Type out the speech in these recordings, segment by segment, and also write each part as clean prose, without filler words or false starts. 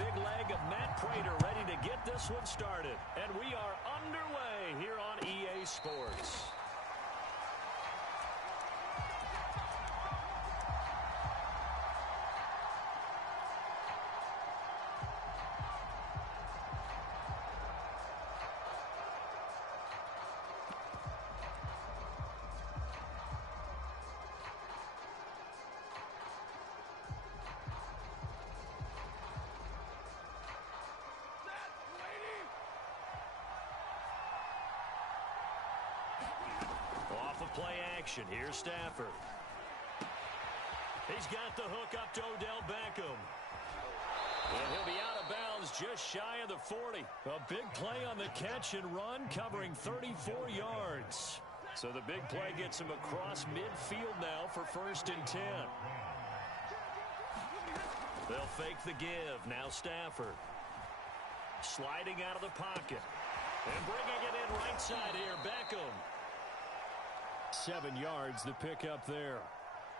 big leg of Matt Prater ready to get this one started. And we are underway here on EA Sports. Off of play action, here's Stafford. He's got the hook up to Odell Beckham. And he'll be out of bounds just shy of the 40. A big play on the catch and run, covering 34 yards. So the big play gets him across midfield now for 1st and 10. They'll fake the give. Now Stafford. Sliding out of the pocket. And bringing it in right side here, Beckham. 7 yards the pick up there.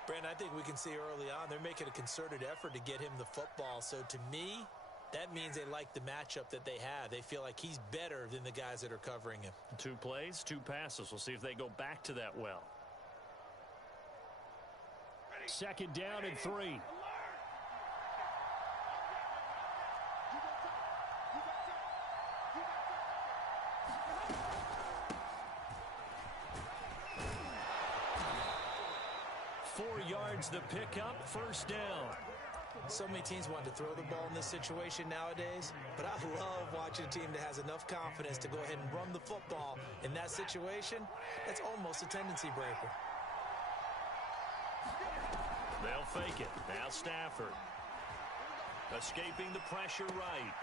Brandon, I think we can see early on they're making a concerted effort to get him the football. So to me, that means they like the matchup that they have. They feel like he's better than the guys that are covering him. 2 plays, 2 passes. We'll see if they go back to that well. 2nd down and 3. The pickup, 1st down. So many teams want to throw the ball in this situation nowadays, but I love watching a team that has enough confidence to go ahead and run the football. In that situation, that's almost a tendency breaker. They'll fake it. Now Stafford. Escaping the pressure right.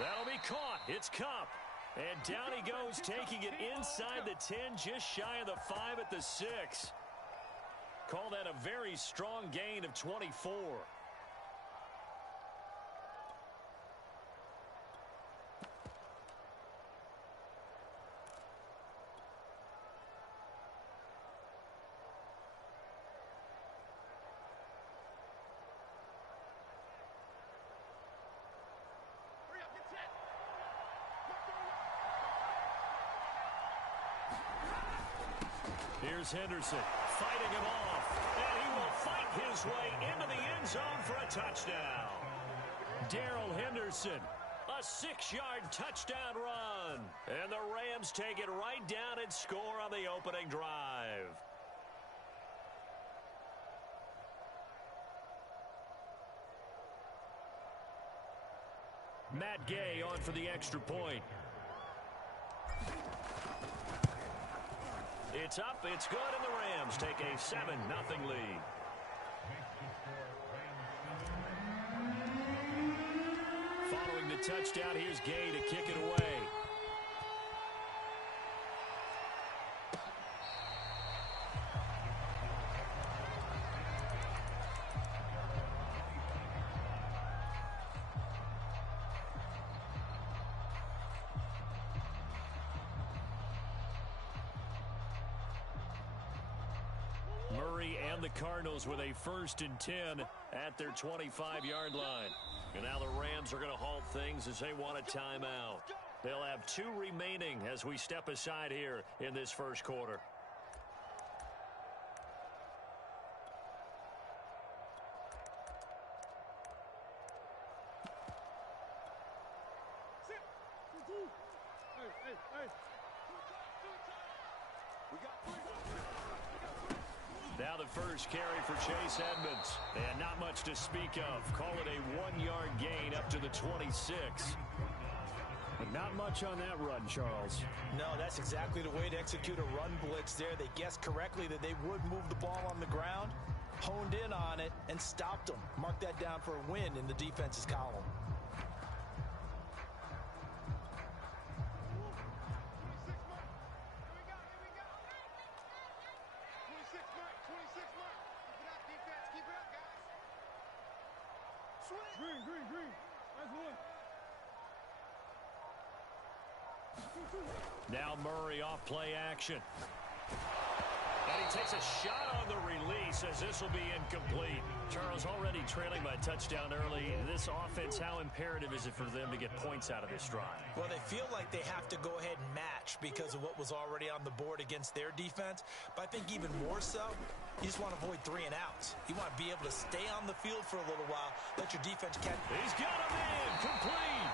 That'll be caught. It's Kupp. And down he goes, taking it inside the 10, just shy of the 5 at the 6. Call that a very strong gain of 24. Here's Henderson fighting him off, and he will fight his way into the end zone for a touchdown. Darrell Henderson, a 6-yard touchdown run, and the Rams take it right down and score on the opening drive. Matt Gay on for the extra point. It's up, it's good, and the Rams take a 7-0 lead. Following the touchdown, here's Gay to kick it away. Murray and the Cardinals with a 1st and 10 at their 25-yard line. And now the Rams are going to halt things as they want a timeout. They'll have 2 remaining as we step aside here in this first quarter. Now the first carry for Chase Edmonds. And not much to speak of. Call it a 1-yard gain up to the 26. But not much on that run, Charles. No, that's exactly the way to execute a run blitz there. They guessed correctly that they would move the ball on the ground, honed in on it, and stopped them. Mark that down for a win in the defense's column. Green. That's one. Now Murray off play action. And he takes a shot on the release as this will be incomplete. Charles, already trailing by a touchdown early. This offense, how imperative is it for them to get points out of this drive? Well, they feel like they have to go ahead and match because of what was already on the board against their defense. But I think even more so, you just want to avoid 3 and outs. You want to be able to stay on the field for a little while, let your defense catch. He's got him in, complete.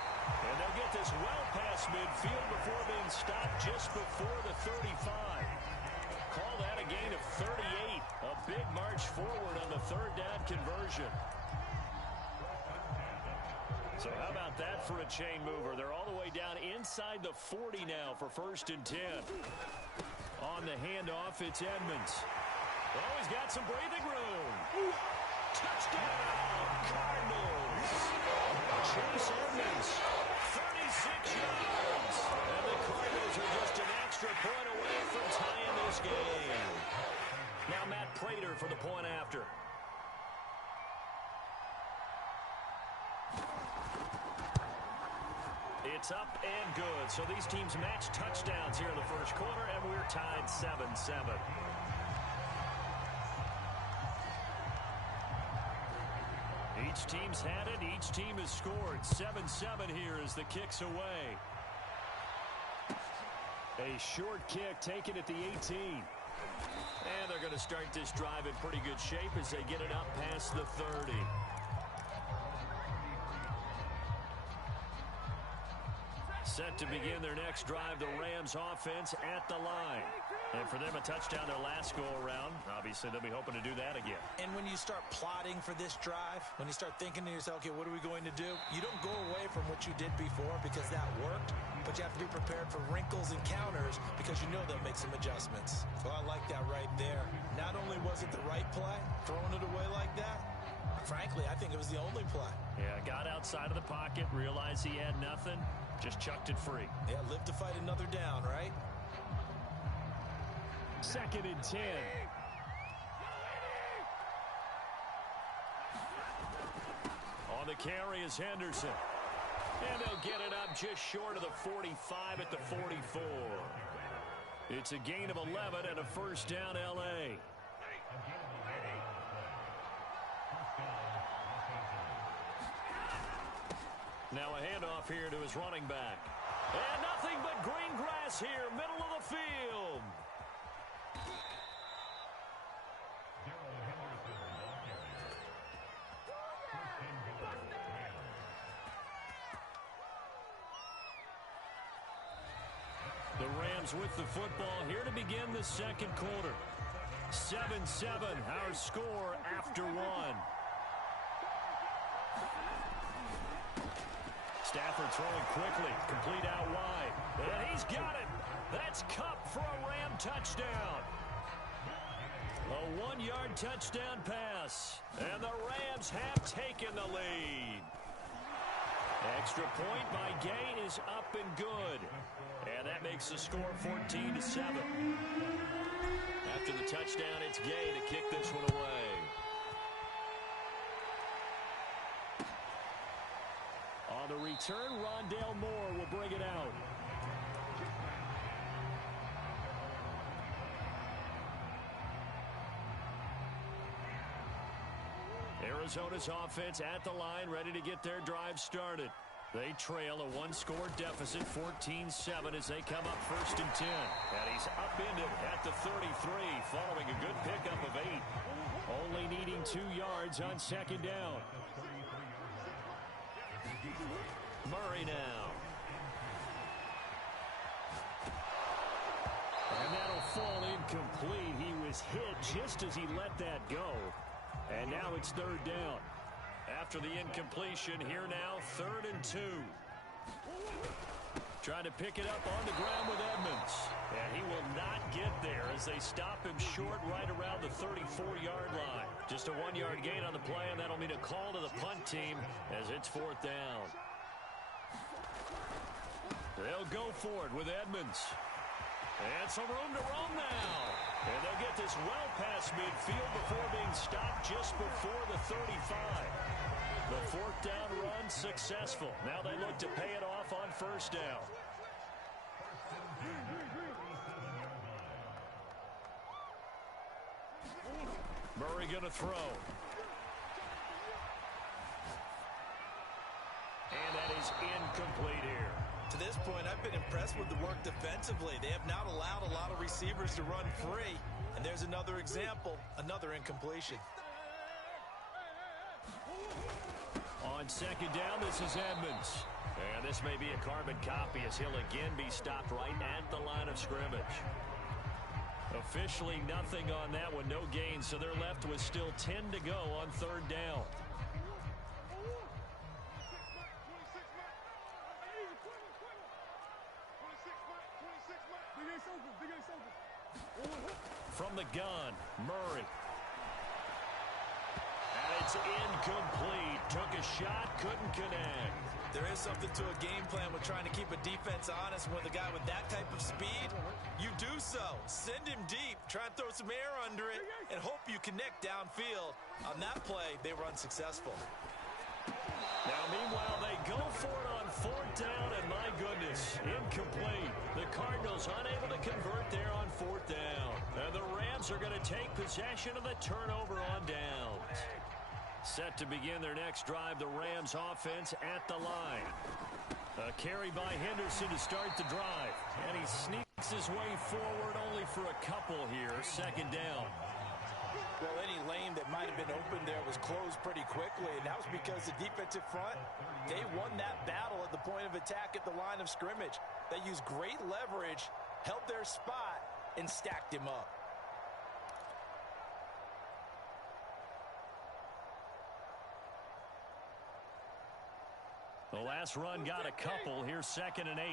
And they'll get this well past midfield before being stopped just before the 35. Call that a gain of 38. A big march forward on the third down conversion. So how about that for a chain mover? They're all the way down inside the 40 now for 1st and 10. On the handoff, it's Edmonds. Oh, he's got some breathing room. Touchdown, Cardinals. Chase Edmonds, 36 yards. And the Cardinals are just an extra point away from tying this game. Now Matt Prater for the point after. It's up and good. So these teams match touchdowns here in the first quarter, and we're tied 7-7. Each team's had it. Each team has scored. 7-7 here as the kick's away. A short kick taken at the 18. And they're going to start this drive in pretty good shape as they get it up past the 30. Set to begin their next drive, the Rams offense at the line. And for them, a touchdown their last go-around. Obviously, they'll be hoping to do that again. And when you start plotting for this drive, when you start thinking to yourself, okay, what are we going to do? You don't go away from what you did before because that worked, but you have to be prepared for wrinkles and counters because you know they'll make some adjustments. So I like that right there. Not only was it the right play, throwing it away like that, frankly, I think it was the only play. Yeah, got outside of the pocket, realized he had nothing, just chucked it free. Yeah, live to fight another down, right? 2nd and 10. On the carry is Henderson. And they'll get it up just short of the 45 at the 44. It's a gain of 11 and a 1st down, L.A. Now a handoff here to his running back. And nothing but green grass here, middle of the field. The Rams with the football here to begin the second quarter. 7-7, our score after 1. Stafford throwing quickly, complete out wide. And he's got it. That's Kupp for a Ram touchdown. A 1-yard touchdown pass. And the Rams have taken the lead. Extra point by Gay is up and good. And that makes the score 14-7. After the touchdown, it's Gay to kick this one away. On the return, Rondale Moore will bring it out. Arizona's offense at the line, ready to get their drive started. They trail a 1-score deficit, 14-7, as they come up 1st and 10. And he's upended at the 33, following a good pickup of 8. Only needing 2 yards on 2nd down. Murray now. And that'll fall incomplete. He was hit just as he let that go. And now it's 3rd down. After the incompletion, here now, 3rd and 2. Trying to pick it up on the ground with Edmonds. And he will not get there as they stop him short right around the 34-yard line. Just a 1-yard gain on the play, and that'll mean a call to the punt team as it's 4th down. They'll go for it with Edmonds. And some room to roam now. And they'll get this well past midfield before being stopped just before the 35. The 4th down run successful. Now they look to pay it off on 1st down. Murray going to throw. And that is incomplete here. To this point, I've been impressed with the work defensively. They have not allowed a lot of receivers to run free. And there's another example, another incompletion. On second down, this is Edmonds. And this may be a carbon copy as he'll again be stopped right at the line of scrimmage. Officially nothing on that one, no gain, so they're left with still 10 to go on third down. From the gun, Murray. And it's incomplete. Took a shot, couldn't connect. There is something to a game plan with trying to keep a defense honest. With a guy with that type of speed, you do so. Send him deep, try and throw some air under it, and hope you connect downfield. On that play, they were unsuccessful. Now, meanwhile, they go for it on fourth down, and my goodness, incomplete. The Cardinals unable to convert there on fourth down. And the Rams are going to take possession of the turnover on downs. Set to begin their next drive, the Rams offense at the line. A carry by Henderson to start the drive. And he sneaks his way forward only for a couple here. Second down. Well, any lane that might have been open there was closed pretty quickly, and that was because the defensive front, they won that battle at the point of attack at the line of scrimmage. They used great leverage, held their spot, and stacked him up. The last run got a couple. Here's 2nd and 8.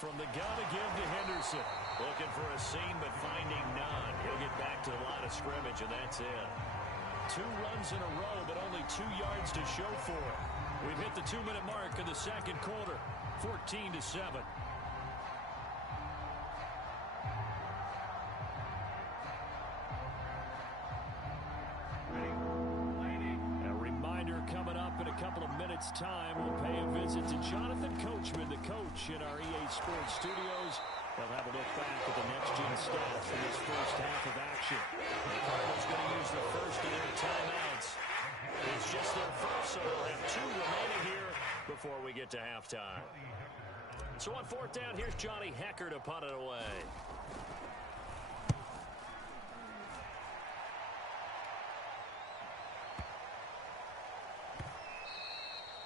From the gun again to Henderson. Looking for a seam, but finding none. He'll get back to the line of scrimmage, and that's it. 2 runs in a row, but only 2 yards to show for it. We've hit the 2-minute mark in the second quarter. 14-7. Coming up in a couple of minutes' time, we'll pay a visit to Jonathan Coachman, the coach in our EA Sports studios. They'll have a look back at the next-gen stats for this first half of action. The Cardinals going to use the first of their timeouts. It's just their first, so they'll have 2 remaining here before we get to halftime. So on fourth down, here's Johnny Hecker to punt it away.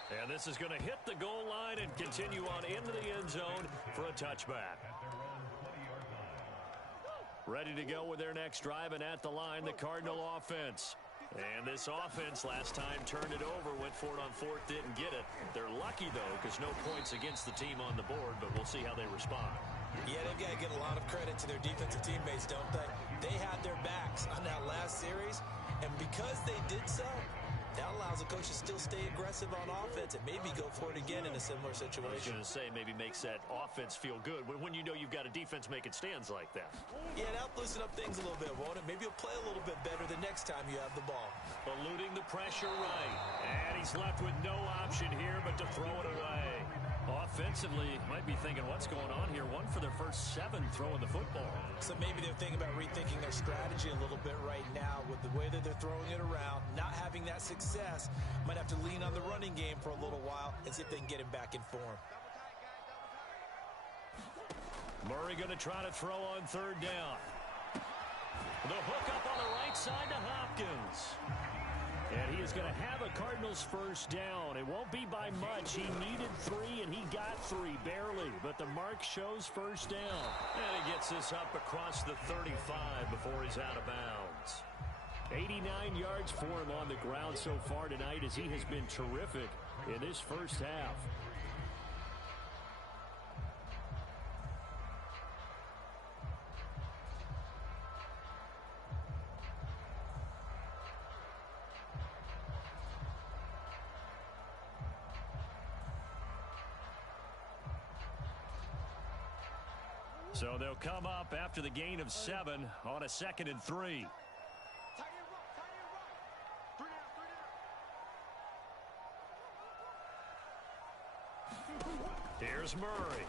And this is going to hit the goal line and continue on into the end zone for a touchback. Ready to go with their next drive, and at the line, the Cardinal offense. And this offense last time turned it over, went for it on fourth, didn't get it. They're lucky, though, because no points against the team on the board, but we'll see how they respond. Yeah, they've got to get a lot of credit to their defensive teammates, don't they? They had their backs on that last series, and because they did so, that allows the coach to still stay aggressive on offense and maybe go for it again in a similar situation. I was going to say, maybe makes that offense feel good when you know you've got a defense making stands like that. Yeah, that'll loosen up things a little bit, won't it? Maybe you'll play a little bit better the next time you have the ball. Eluding the pressure right. And he's left with no option here but to throw it away. Offensively, might be thinking, what's going on here? 1 for their first 7 throwing the football. So maybe they're thinking about rethinking their strategy a little bit right now with the way that they're throwing it around, not having that success. Might have to lean on the running game for a little while and see if they can get him back in form. Murray going to try to throw on third down. The hook up on the right side to Hopkins. And he is going to have a Cardinals first down. It won't be by much. He needed 3, and he got 3, barely. But the mark shows first down. And he gets this up across the 35 before he's out of bounds. 89 yards for him on the ground so far tonight as he has been terrific in this first half. So they'll come up after the gain of 7 on a 2nd and 3. Here's Murray.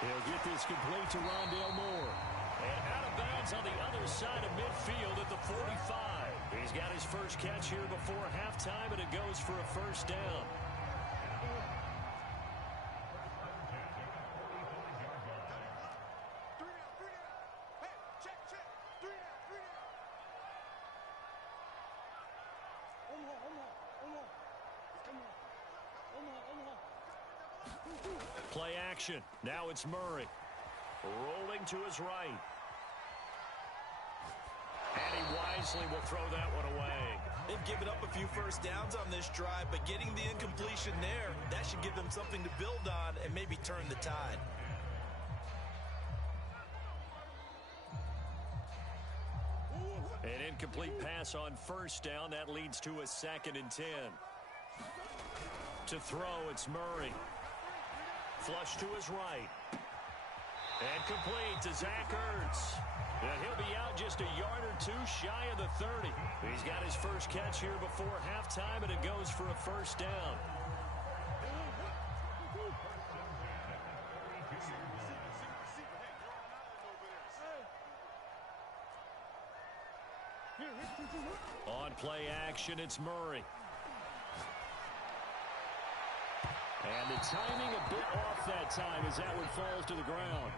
He'll get this complete to Rondale Moore. And out of bounds on the other side of midfield at the 45. He's got his first catch here before halftime, and it goes for a first down. Play action. Now it's Murray. Rolling to his right. And he wisely will throw that one away. They've given up a few first downs on this drive, but getting the incompletion there, that should give them something to build on and maybe turn the tide. An incomplete pass on first down. That leads to a 2nd and 10. To throw, it's Murray. Flush to his right. And complete to Zach Ertz. And he'll be out just a yard or two shy of the 30. He's got his first catch here before halftime, and it goes for a first down. On play action, it's Murray. And the timing a bit off that time as that one falls to the ground.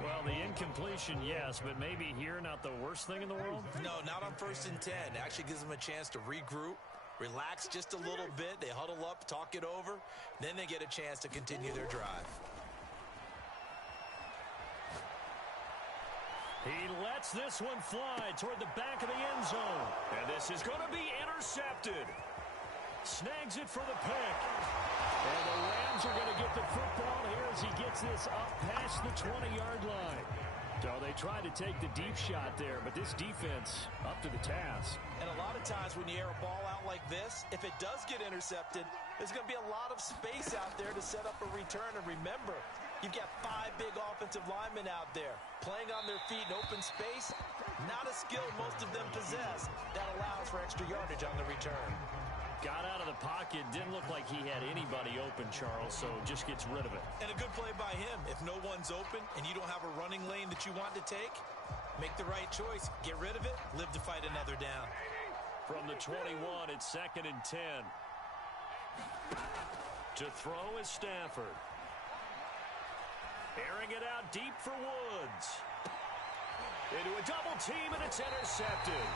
Well, the incompletion, yes, but maybe here not the worst thing in the world? No, not on 1st and 10. It actually gives them a chance to regroup, relax just a little bit. They huddle up, talk it over. Then they get a chance to continue their drive. He lets this one fly toward the back of the end zone. And this is going to be intercepted. Snags it for the pick. And the Rams are going to get the football here as he gets this up past the 20-yard line. So they tried to take the deep shot there, but this defense up to the task. And a lot of times when you air a ball out like this, if it does get intercepted, there's going to be a lot of space out there to set up a return. And remember, you've got 5 big offensive linemen out there playing on their feet in open space. Not a skill most of them possess. That allows for extra yardage on the return. Got out of the pocket. Didn't look like he had anybody open, Charles, so just gets rid of it. And a good play by him. If no one's open and you don't have a running lane that you want to take, make the right choice. Get rid of it. Live to fight another down. From the 21, it's 2nd and 10. To throw is Stafford. Airing it out deep for Woods. Into a double team, and it's intercepted.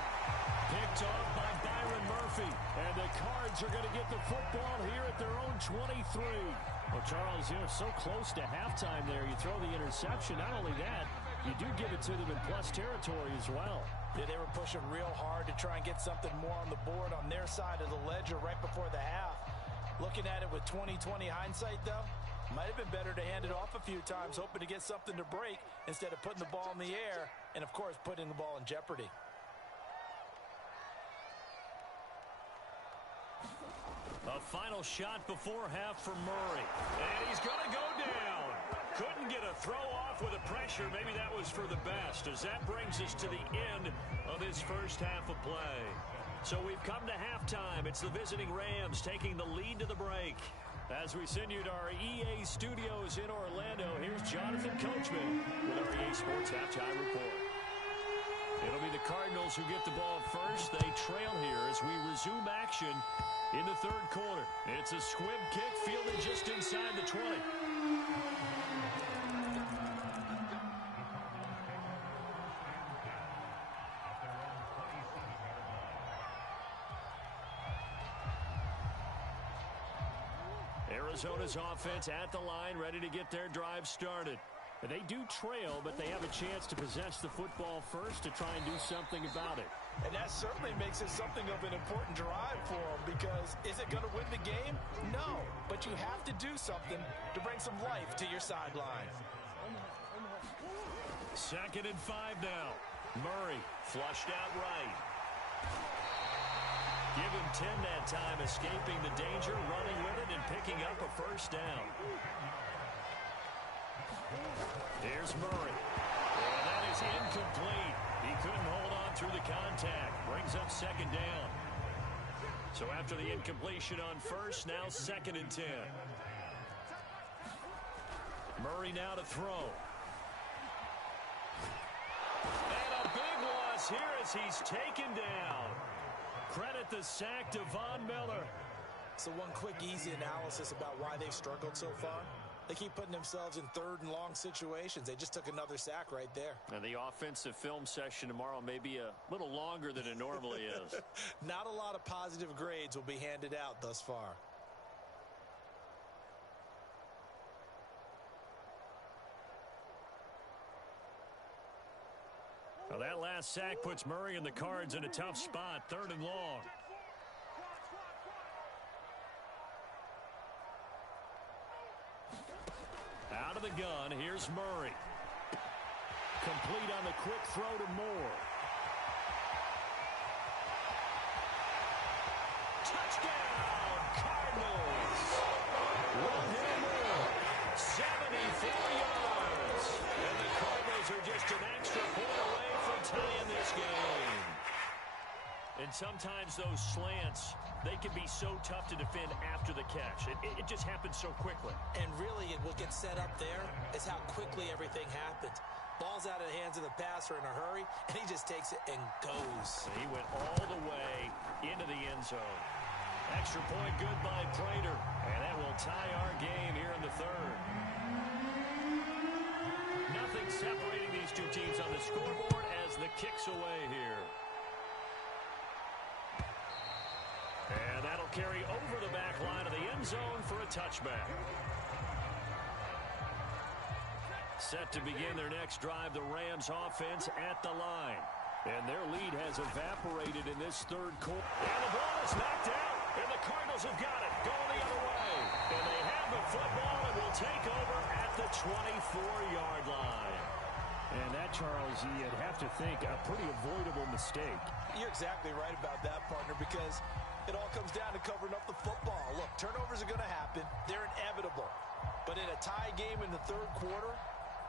Picked off by Byron Murphy. And the Cards are going to get the football here at their own 23. Well, Charles, so close to halftime there. You throw the interception. Not only that, you do give it to them in plus territory as well. Yeah, they were pushing real hard to try and get something more on the board on their side of the ledger right before the half. Looking at it with 20/20 hindsight, though, might have been better to hand it off a few times, hoping to get something to break instead of putting the ball in the air and, of course, putting the ball in jeopardy. A final shot before half for Murray. And he's going to go down. Couldn't get a throw off with the pressure. Maybe that was for the best, as that brings us to the end of this first half of play. So we've come to halftime. It's the visiting Rams taking the lead to the break. As we send you to our EA studios in Orlando, here's Jonathan Coachman with our EA Sports Halftime Report. It'll be the Cardinals who get the ball first. They trail here as we resume action in the third quarter. It's a squib kick fielded just inside the 20. Arizona's offense at the line, ready to get their drive started. They do trail, but they have a chance to possess the football first to try and do something about it. And that certainly makes it something of an important drive for them, because is it going to win the game? No, but you have to do something to bring some life to your sideline. 2nd and 5 now. Murray flushed out right. Give him 10 that time, escaping the danger, running with it, and picking up a first down. Here's Murray. And that is incomplete. He couldn't hold on through the contact. Brings up 2nd down. So after the incompletion on first, now 2nd and 10. Murray now to throw. And a big loss here as he's taken down. Credit the sack to Von Miller. So one quick, easy analysis about why they've struggled so far. They keep putting themselves in third and long situations. They just took another sack right there. And the offensive film session tomorrow may be a little longer than it normally is. Not a lot of positive grades will be handed out thus far. Well, that last sack puts Murray and the Cards in a tough spot, 3rd and long. Out of the gun, here's Murray. Complete on the quick throw to Moore. Touchdown, Cardinals! One-hit Moore, 74 yards. And the Cardinals are just an extra point away from tying this game. And sometimes those slants, they can be so tough to defend after the catch. It just happens so quickly. And really, what gets set up there is how quickly everything happens. Ball's out of the hands of the passer in a hurry, and he just takes it and goes. And he went all the way into the end zone. Extra point good by Prater. And that will tie our game here in the 3rd. Nothing separating these two teams on the scoreboard as the kick's away here. And that'll carry over the back line of the end zone for a touchback. Set to begin their next drive, the Rams offense at the line. And their lead has evaporated in this 3rd quarter. And the ball is knocked out, and the Cardinals have got it, going the other way. And they have the football and will take over at the 24-yard line. And that, Charles, you'd have to think a pretty avoidable mistake. You're exactly right about that, partner, because it all comes down to covering up the football. Look, turnovers are going to happen. They're inevitable. But in a tie game in the 3rd quarter,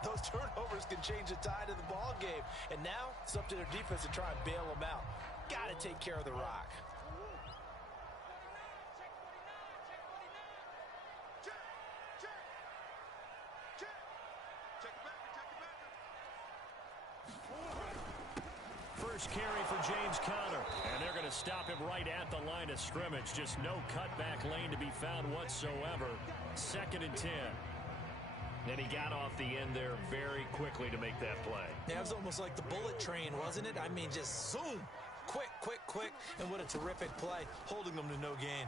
those turnovers can change the tide of the ball game. And now it's up to their defense to try and bail them out. Got to take care of the rock. First carry for James Conner. And they're going to stop him right at the line of scrimmage. Just no cutback lane to be found whatsoever. 2nd and 10. And he got off the end there very quickly to make that play. Yeah, it was almost like the bullet train, wasn't it? I mean, just zoom. Quick, quick, quick. And what a terrific play, holding them to no gain.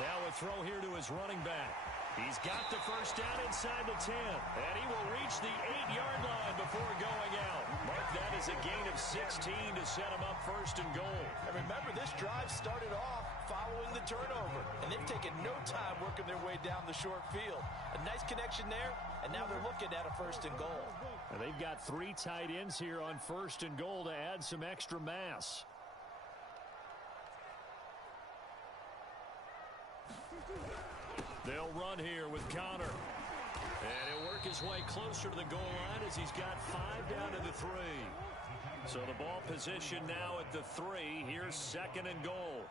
Now a throw here to his running back. He's got the first down inside the 10. And he will reach the 8-yard line before going out. Mark that as a gain of 16 to set him up 1st and goal. And remember, this drive started off following the turnover. And they've taken no time working their way down the short field. A nice connection there, and now they're looking at a 1st and goal. And they've got 3 tight ends here on 1st and goal to add some extra mass. They'll run here with Conner. And he'll work his way closer to the goal line as he's got 5 down to the 3. So the ball position now at the 3. Here's 2nd and goal.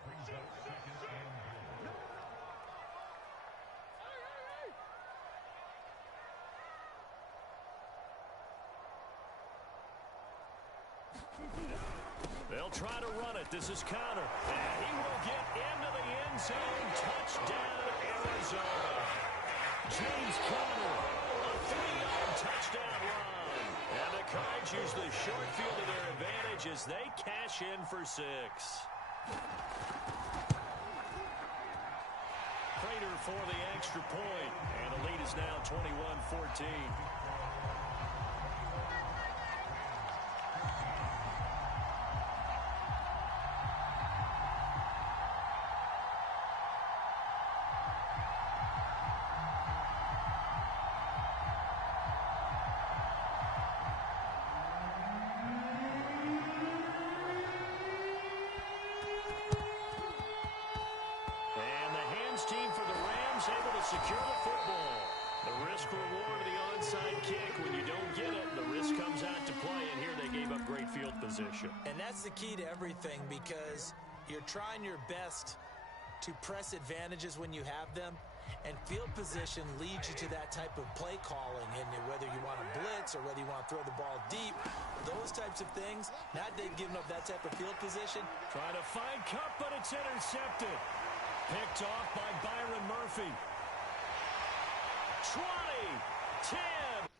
They'll try to run it. This is Conner. And he will get into the end zone. Touchdown, Arizona. James Conner, a 3-yard touchdown run. And the Cards use the short field to their advantage as they cash in for 6. Prater for the extra point. And the lead is now 21-14. Team for the Rams able to secure the football. The risk reward of the onside kick. When you don't get it, the risk comes out to play, and here they gave up great field position. And that's the key to everything, because you're trying your best to press advantages when you have them, And field position leads you to that type of play calling, and whether you want to blitz or whether you want to throw the ball deep, those types of things, not they've given up that type of field position. Trying to find Cup, but it's intercepted. Picked off by Byron Murphy. 20, 10.